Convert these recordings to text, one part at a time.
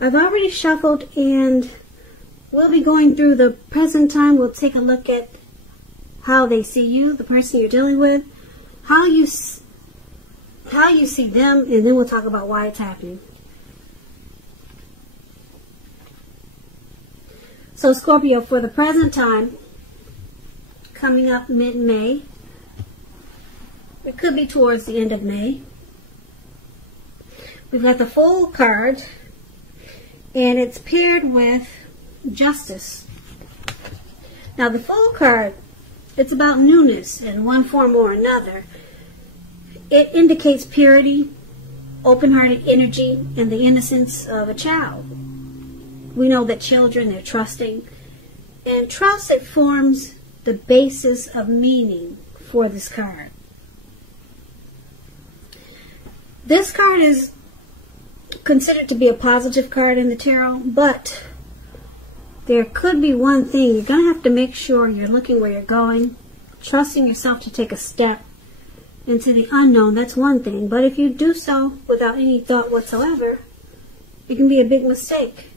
I've already shuffled, and we'll be going through the present time. We'll take a look at how they see you, the person you're dealing with, how you see them, and then we'll talk about why it's happening. So Scorpio, for the present time, coming up mid-May, it could be towards the end of May. We've got the Fool card, and it's paired with Justice. Now the Fool card, it's about newness in one form or another. It indicates purity, open-hearted energy, and the innocence of a child. We know that children, they're trusting, and trust, it forms the basis of meaning for this card. This card is considered to be a positive card in the tarot, but there could be one thing. You're going to have to make sure you're looking where you're going, trusting yourself to take a step into the unknown. That's one thing. But if you do so without any thought whatsoever, it can be a big mistake.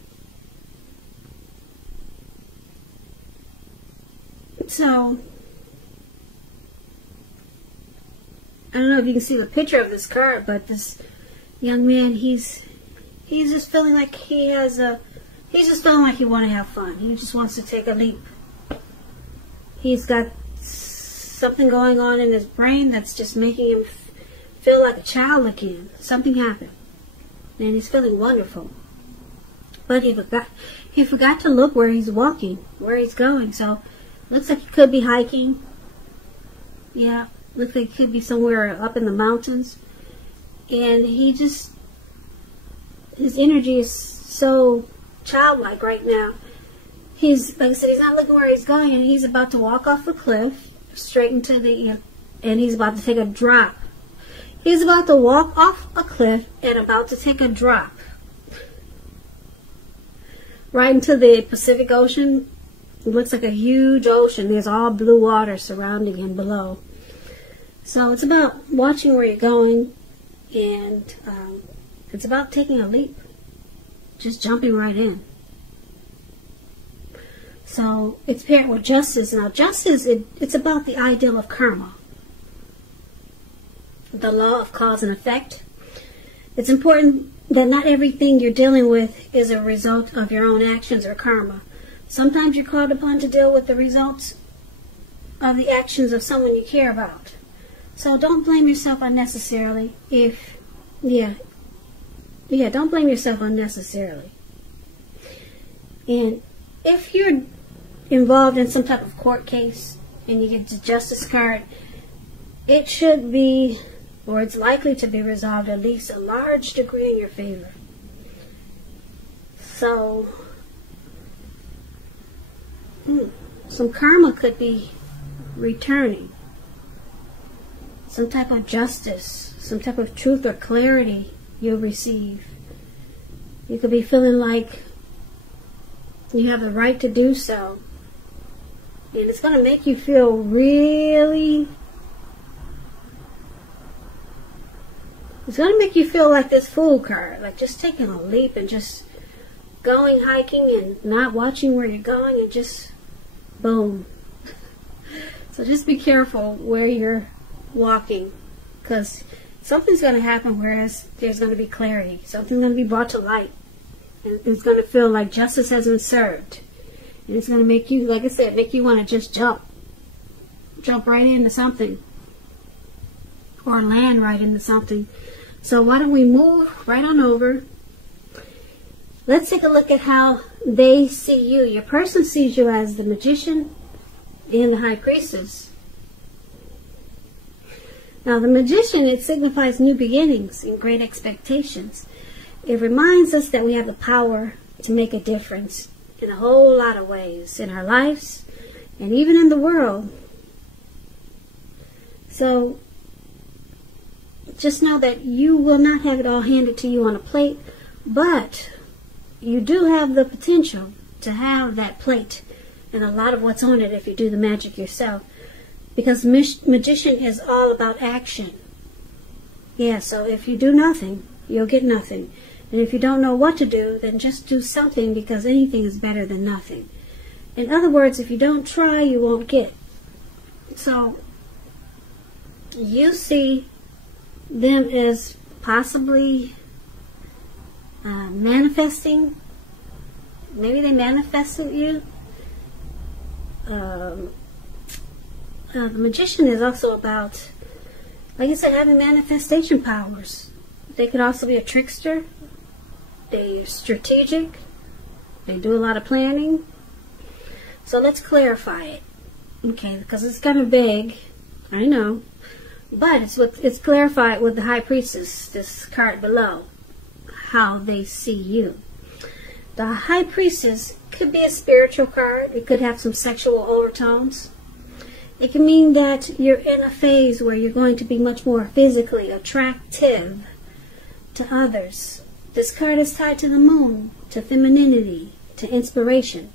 So, I don't know if you can see the picture of this card, but this young man, he's just feeling like he's just feeling like he wants to have fun. He just wants to take a leap. He's got something going on in his brain that's just making him feel like a child again. Something happened, and he's feeling wonderful. But he forgot to look where he's walking, where he's going. So, looks like he could be hiking. Yeah, looks like he could be somewhere up in the mountains. And his energy is so childlike right now. Like I said, he's not looking where he's going, and he's about to walk off a cliff, straight into and he's about to take a drop. He's about to walk off a cliff and about to take a drop. Right into the Pacific Ocean. It looks like a huge ocean. There's all blue water surrounding him below. So it's about watching where you're going, and it's about taking a leap. Just jumping right in. So it's paired with Justice. Now Justice, it's about the ideal of karma. The law of cause and effect. It's important that not everything you're dealing with is a result of your own actions or karma. Sometimes you're called upon to deal with the results of the actions of someone you care about. So don't blame yourself unnecessarily don't blame yourself unnecessarily. And if you're involved in some type of court case and you get the Justice card, it should be, or it's likely to be resolved at least a large degree in your favor. So, some karma could be returning. Some type of justice, some type of truth or clarity you'll receive. You could be feeling like you have the right to do so. And it's going to make you feel really... It's going to make you feel like this Fool card. Like just taking a leap and just going hiking and not watching where you're going and just boom. So just be careful where you're walking, because something's going to happen whereas there's going to be clarity. Something's going to be brought to light. And it's going to feel like justice has been served. And it's going to make you, like I said, make you want to just jump. Jump right into something. Or land right into something. So why don't we move right on over. Let's take a look at how they see you. Your person sees you as the Magician and the High Priestess. Now the Magician, it signifies new beginnings and great expectations. It reminds us that we have the power to make a difference in a whole lot of ways in our lives and even in the world. So just know that you will not have it all handed to you on a plate, but you do have the potential to have that plate and a lot of what's on it if you do the magic yourself. Because Magician is all about action. Yeah, so if you do nothing, you'll get nothing. And if you don't know what to do, then just do something, because anything is better than nothing. In other words, if you don't try, you won't get. So, you see them as possibly manifesting. Maybe they manifested you. The Magician is also about, like I said, having manifestation powers. They could also be a trickster. They're strategic. They do a lot of planning. So let's clarify it. Okay, because it's kind of vague. I know. But it's clarified with the High Priestess, this card below, how they see you. The High Priestess could be a spiritual card. It could have some sexual overtones. It can mean that you're in a phase where you're going to be much more physically attractive to others. This card is tied to the moon, to femininity, to inspiration.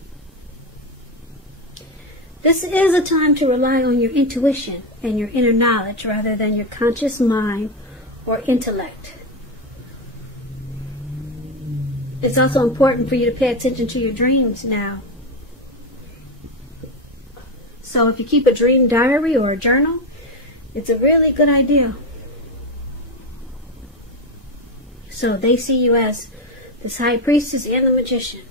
This is a time to rely on your intuition and your inner knowledge rather than your conscious mind or intellect. It's also important for you to pay attention to your dreams now. So if you keep a dream diary or a journal, it's a really good idea. So they see you as this High Priestess and the Magician.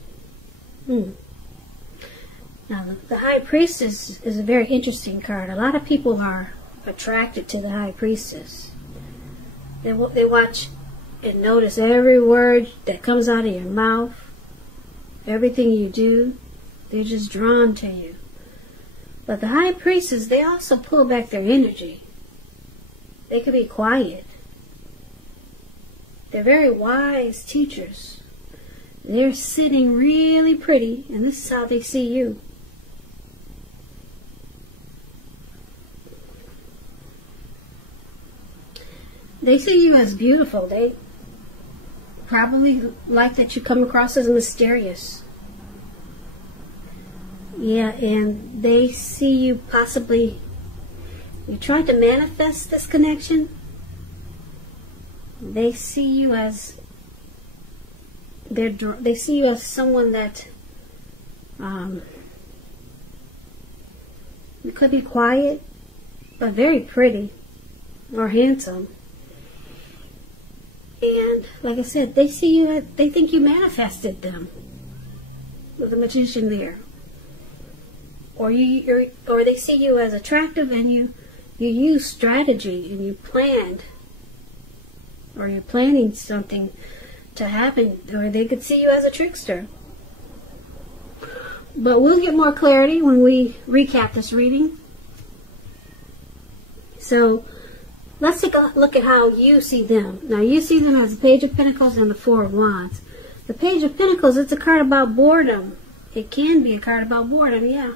Now, the High Priestess is a very interesting card. A lot of people are attracted to the High Priestess. They watch and notice every word that comes out of your mouth, everything you do. They're just drawn to you. But the High Priestess, they also pull back their energy. They can be quiet. They're very wise teachers. They're sitting really pretty, and this is how they see you. They see you as beautiful. They probably like that you come across as mysterious. Yeah, and they see you possibly, you trying to manifest this connection. They see you as, they see you as someone that you could be quiet, but very pretty or handsome. And like I said, they see you, they think you manifested them with the Magician there. Or they see you as attractive, and you use strategy and you planned, or you're planning something to happen, or they could see you as a trickster. But we'll get more clarity when we recap this reading. So let's take a look at how you see them. Now, you see them as the Page of Pentacles and the Four of Wands. The Page of Pentacles, it's a card about boredom. It can be a card about boredom, yeah.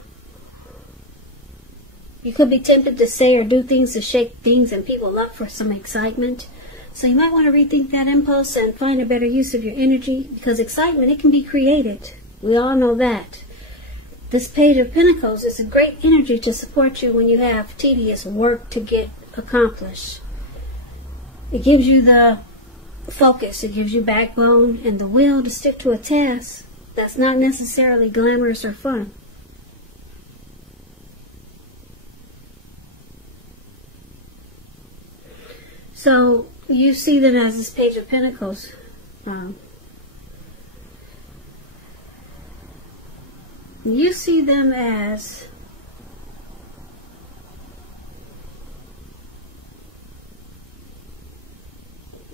You could be tempted to say or do things to shake things and people up for some excitement. So you might want to rethink that impulse and find a better use of your energy, because excitement, it can be created. We all know that. This Page of Pentacles is a great energy to support you when you have tedious work to get accomplished. It gives you the focus, it gives you backbone and the will to stick to a task that's not necessarily glamorous or fun. So you see them as this Page of Pentacles. You see them as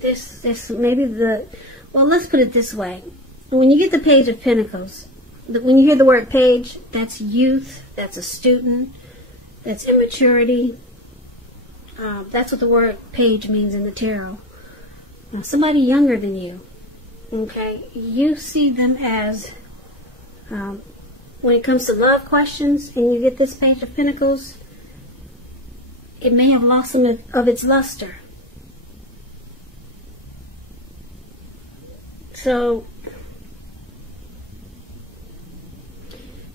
this maybe well, let's put it this way. When you get the Page of Pentacles, when you hear the word page, that's youth, that's a student, that's immaturity. That's what the word page means in the tarot. Now, somebody younger than you, okay? You see them as, when it comes to love questions, and you get this Page of Pentacles, it may have lost some of its luster. So,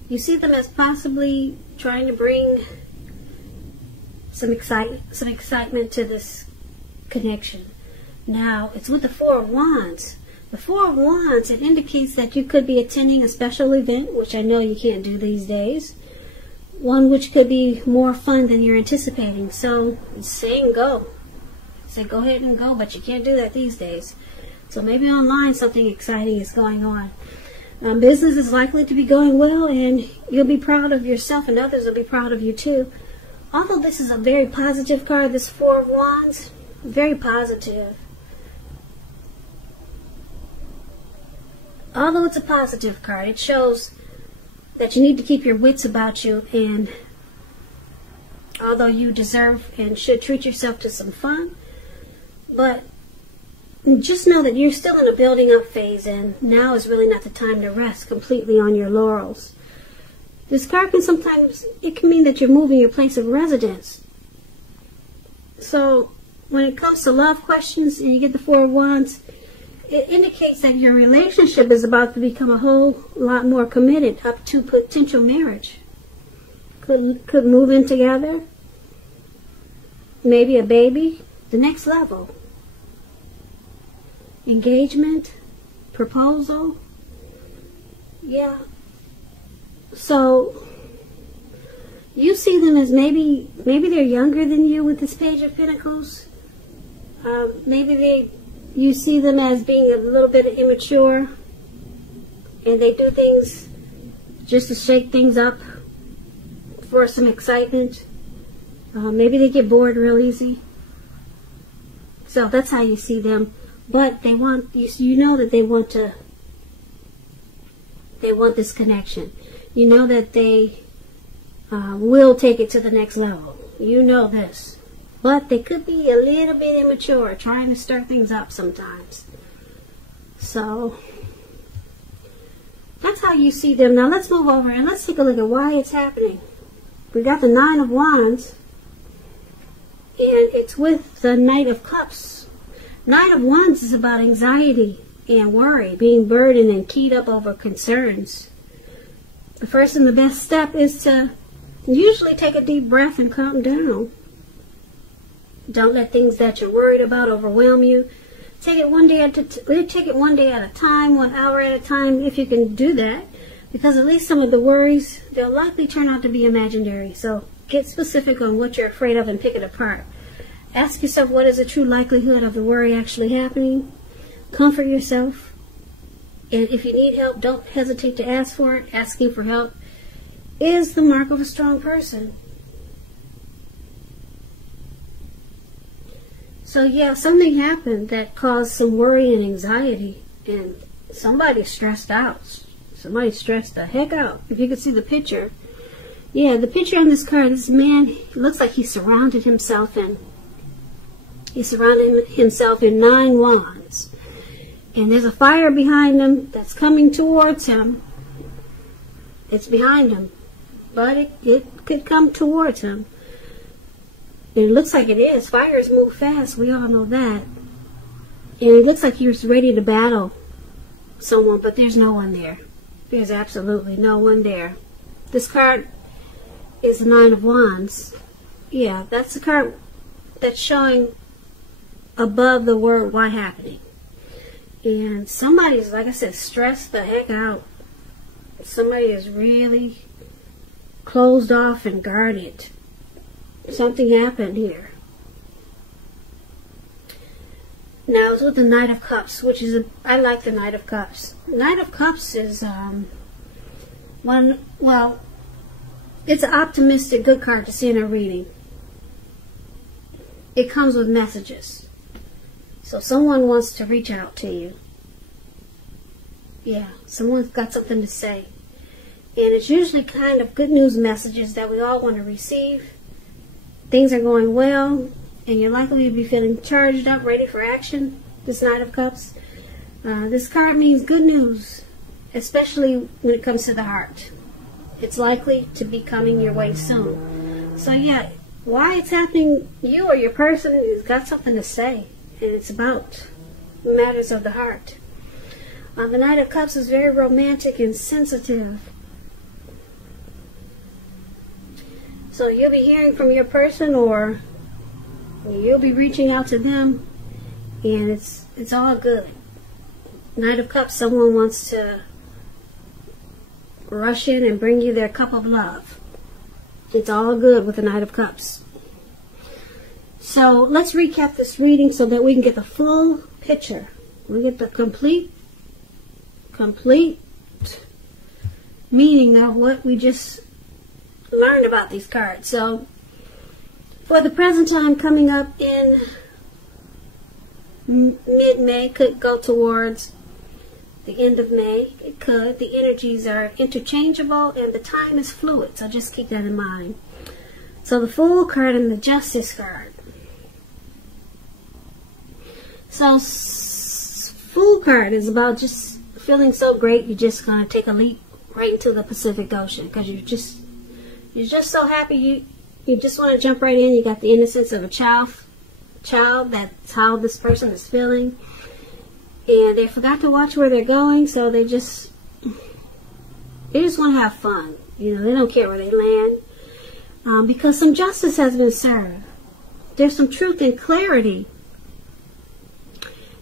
you see them as possibly trying to bring some excitement to this connection. Now, it's with the Four of Wands. The Four of Wands, it indicates that you could be attending a special event, which I know you can't do these days. One which could be more fun than you're anticipating. So say and go. Say go ahead and go, but you can't do that these days. So maybe online something exciting is going on. Business is likely to be going well, and you'll be proud of yourself, and others will be proud of you too. Although this is a very positive card, this Four of Wands, very positive. Although it's a positive card, it shows that you need to keep your wits about you, and although you deserve and should treat yourself to some fun, but just know that you're still in a building up phase, and now is really not the time to rest completely on your laurels. This card can sometimes, it can mean that you're moving your place of residence. So when it comes to love questions and you get the Four of Wands, it indicates that your relationship is about to become a whole lot more committed, up to potential marriage. Could move in together, maybe a baby, the next level. Engagement, proposal, yeah. So you see them as maybe they're younger than you with this Page of Pentacles. Maybe you see them as being a little bit immature, and they do things just to shake things up for some excitement. Maybe they get bored real easy. So that's how you see them. But they want, you know that they want this connection. You know that they will take it to the next level. You know this. But they could be a little bit immature, trying to start things up sometimes. So that's how you see them. Now let's move over and let's take a look at why it's happening. We got the Nine of Wands, and it's with the Knight of Cups. Nine of Wands is about anxiety and worry, being burdened and keyed up over concerns. The first and the best step is to usually take a deep breath and calm down. Don't let things that you're worried about overwhelm you. Take it one day at a time, 1 hour at a time, if you can do that, because at least some of the worries, they'll likely turn out to be imaginary. So get specific on what you're afraid of and pick it apart. Ask yourself, what is the true likelihood of the worry actually happening? Comfort yourself. And if you need help, don't hesitate to ask for it. Asking for help is the mark of a strong person. So yeah, something happened that caused some worry and anxiety, and somebody's stressed out. Somebody stressed the heck out. If you could see the picture. Yeah, the picture on this card, this man looks like he surrounded himself in 9 wands. And there's a fire behind him that's coming towards him. It's behind him, but it could come towards him. And it looks like it is. Fires move fast. We all know that. And it looks like he was ready to battle someone, but there's no one there. There's absolutely no one there. This card is the Nine of Wands. Yeah, that's the card that's showing above the word why happening. And somebody's, like I said, stressed the heck out. Somebody is really closed off and guarded. Something happened here. Now it's with the Knight of Cups, which is I like the Knight of Cups. Knight of Cups is it's an optimistic, good card to see in a reading. It comes with messages. So someone wants to reach out to you. Yeah, someone's got something to say. And it's usually kind of good news messages that we all want to receive. Things are going well, and you're likely to be feeling charged up, ready for action. This Knight of Cups. This card means good news, especially when it comes to the heart. It's likely to be coming your way soon. So yeah, why it's happening, you or your person has got something to say, and it's about matters of the heart. The Knight of Cups is very romantic and sensitive. So you'll be hearing from your person, or you'll be reaching out to them, and it's all good. Knight of Cups, someone wants to rush in and bring you their cup of love. It's all good with the Knight of Cups. So let's recap this reading so that we can get the full picture. We get the complete meaning of what we just learned about these cards. So for the present time coming up in mid-May, could go towards the end of May. It could. The energies are interchangeable and the time is fluid, so just keep that in mind. So the Fool card and the Justice card. So Fool card is about just feeling so great you're just going to take a leap right into the Pacific Ocean, because you're just so happy you just want to jump right in. You got the innocence of a child. That's how this person is feeling. And they forgot to watch where they're going, so they just want to have fun. You know, they don't care where they land. Because some justice has been served. There's some truth and clarity.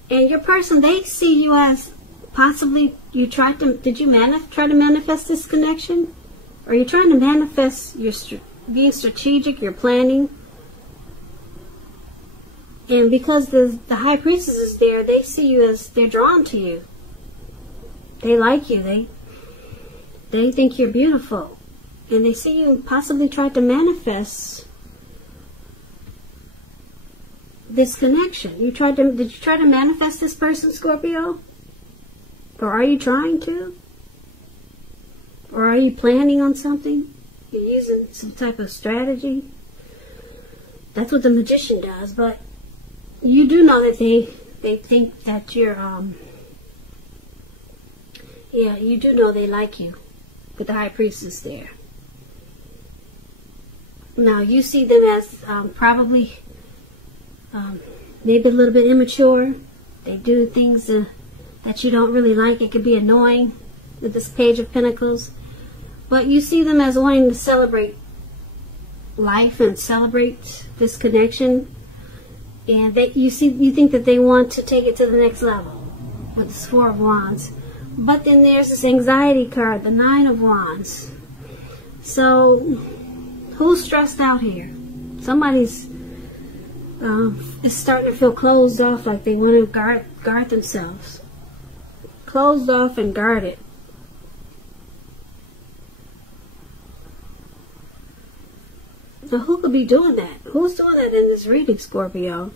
And your person, they see you as possibly, did you try to manifest this connection? Or are you trying to manifest being strategic, your planning? And because the High Priestess is there, they see you as, they're drawn to you. They like you. They think you're beautiful. And they see you possibly try to manifest this connection. Did you try to manifest this person, Scorpio? Or are you trying to? Or are you planning on something? You're using some type of strategy? That's what the Magician does, but you do know that they think that you're, yeah, you do know they like you with the High Priestess there. Now, you see them as probably maybe a little bit immature. They do things that you don't really like. It could be annoying with this Page of Pentacles. But you see them as wanting to celebrate life and celebrate this connection. And you think that they want to take it to the next level with this Four of Wands. But then there's this anxiety card, the Nine of Wands. So, who's stressed out here? Somebody's is starting to feel closed off, like they want to guard themselves. Closed off and guarded. Now, who could be doing that? Who's doing that in this reading, Scorpio?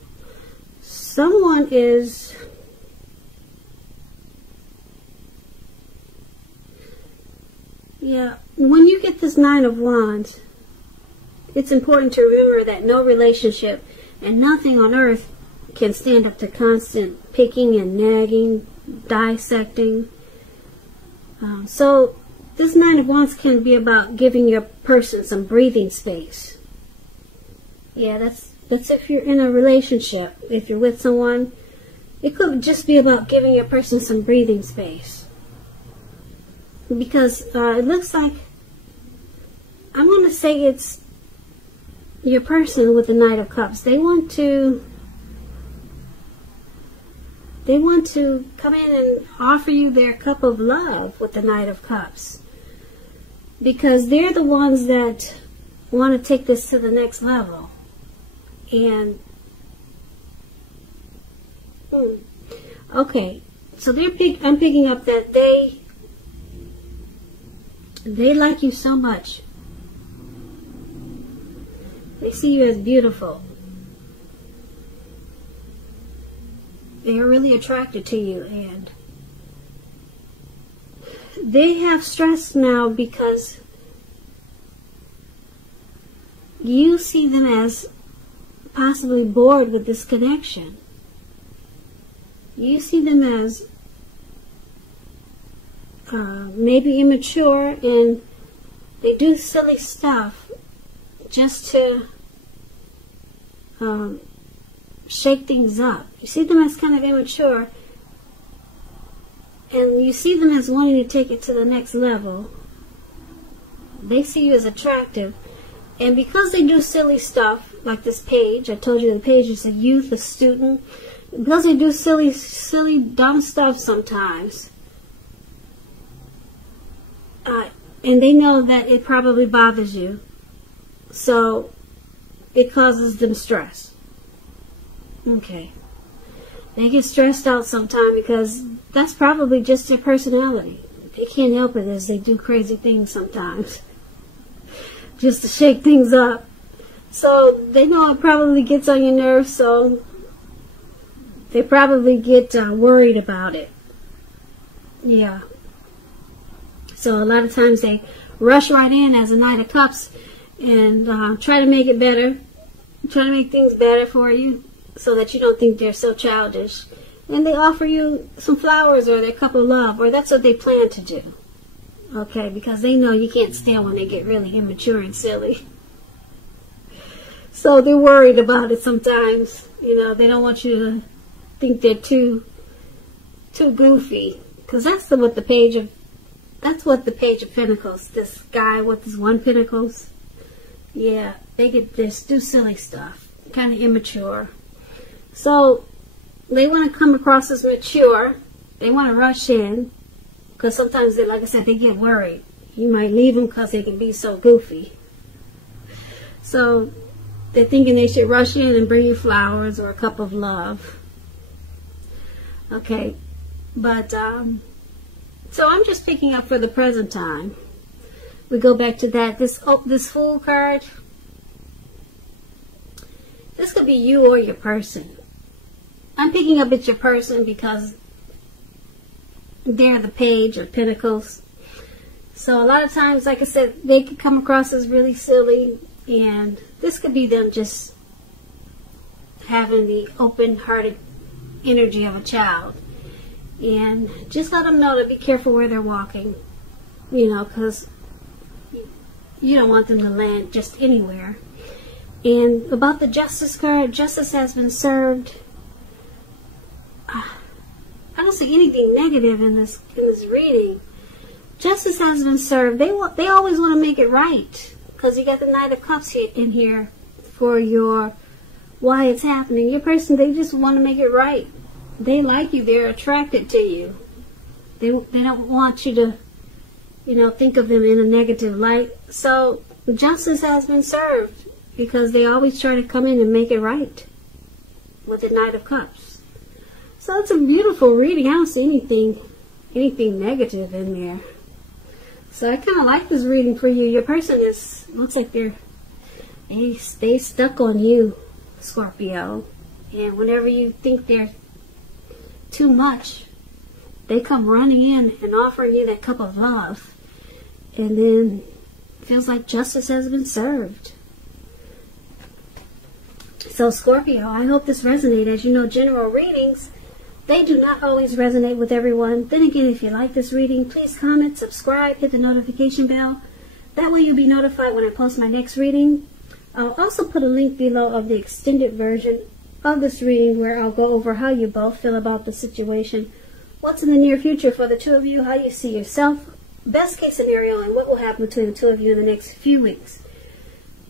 Someone is... Yeah, when you get this Nine of Wands, it's important to remember that no relationship and nothing on earth can stand up to constant picking and nagging, dissecting. So this Nine of Wands can be about giving your person some breathing space. Yeah, that's if you're in a relationship. If you're with someone, it could just be about giving your person some breathing space. Because it looks like, I'm going to say it's your person with the Knight of Cups. They want to come in and offer you their cup of love with the Knight of Cups. Because they're the ones that want to take this to the next level. And okay, so I'm picking up that they like you so much. They see you as beautiful. They're really attracted to you, and they have stress now because you see them as possibly bored with this connection. You see them as maybe immature, and they do silly stuff just to shake things up. You see them as kind of immature, and you see them as wanting to take it to the next level. They see you as attractive, and because they do silly stuff like this page, I told you the page is a youth, a student, because they do silly, dumb stuff sometimes. And they know that it probably bothers you. So it causes them stress. Okay. They get stressed out sometimes because that's probably just their personality. They can't help it as they do crazy things sometimes. Just to shake things up. So they know it probably gets on your nerves, so they probably get worried about it. Yeah. So a lot of times they rush right in as a Knight of Cups and try to make it better. Try to make things better for you so that you don't think they're so childish. And they offer you some flowers or their cup of love, or that's what they plan to do. Okay, because they know you can't stand when they get really immature and silly. So they're worried about it sometimes. You know, they don't want you to think they're too goofy. Because that's what the Page of Pentacles, this guy with his 1 Pentacles, yeah, they get this, do silly stuff, kind of immature. So they want to come across as mature. They want to rush in because sometimes, like I said, they get worried. You might leave them because they can be so goofy. So they're thinking they should rush in and bring you flowers or a cup of love. Okay, but so I'm just picking up for the present time. We go back to that. This Fool card. This could be you or your person. I'm picking up it's your person because they're the Page of Pentacles. So a lot of times, like I said, they could come across as really silly, and this could be them just having the open-hearted energy of a child. And just let them know to be careful where they're walking, you know, because you don't want them to land just anywhere. And about the Justice card, justice has been served. I don't see anything negative in this reading. Justice has been served. They always want to make it right, because you got the Knight of Cups in here for your why it's happening. Your person, they just want to make it right. They like you. They're attracted to you. They don't want you to, you know, think of them in a negative light. So justice has been served because they always try to come in and make it right with the Knight of Cups. So it's a beautiful reading. I don't see anything negative in there. So I kind of like this reading for you. Your person looks like they stay stuck on you, Scorpio. And whenever you think they're too much, they come running in and offering you that cup of love, and then it feels like justice has been served. So Scorpio, I hope this resonated. As you know, general readings, they do not always resonate with everyone. Then again, if you like this reading, please comment, subscribe, hit the notification bell. That way you'll be notified when I post my next reading. I'll also put a link below of the extended version of this reading where I'll go over how you both feel about the situation, what's in the near future for the two of you, how you see yourself, best case scenario, and what will happen between the two of you in the next few weeks.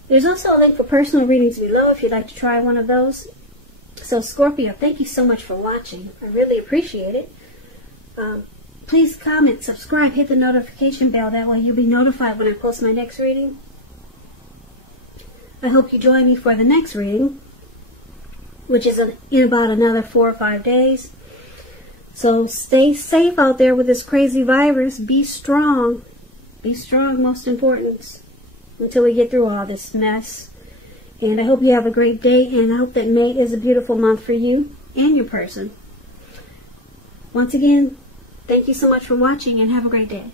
There's also a link for personal readings below if you'd like to try one of those. So Scorpio, thank you so much for watching. I really appreciate it. Please comment, subscribe, hit the notification bell. That way you'll be notified when I post my next reading. I hope you join me for the next reading, which is in about another 4 or 5 days. So stay safe out there with this crazy virus. Be strong. Be strong, most important, until we get through all this mess. And I hope you have a great day, and I hope that May is a beautiful month for you and your person. Once again, thank you so much for watching, and have a great day.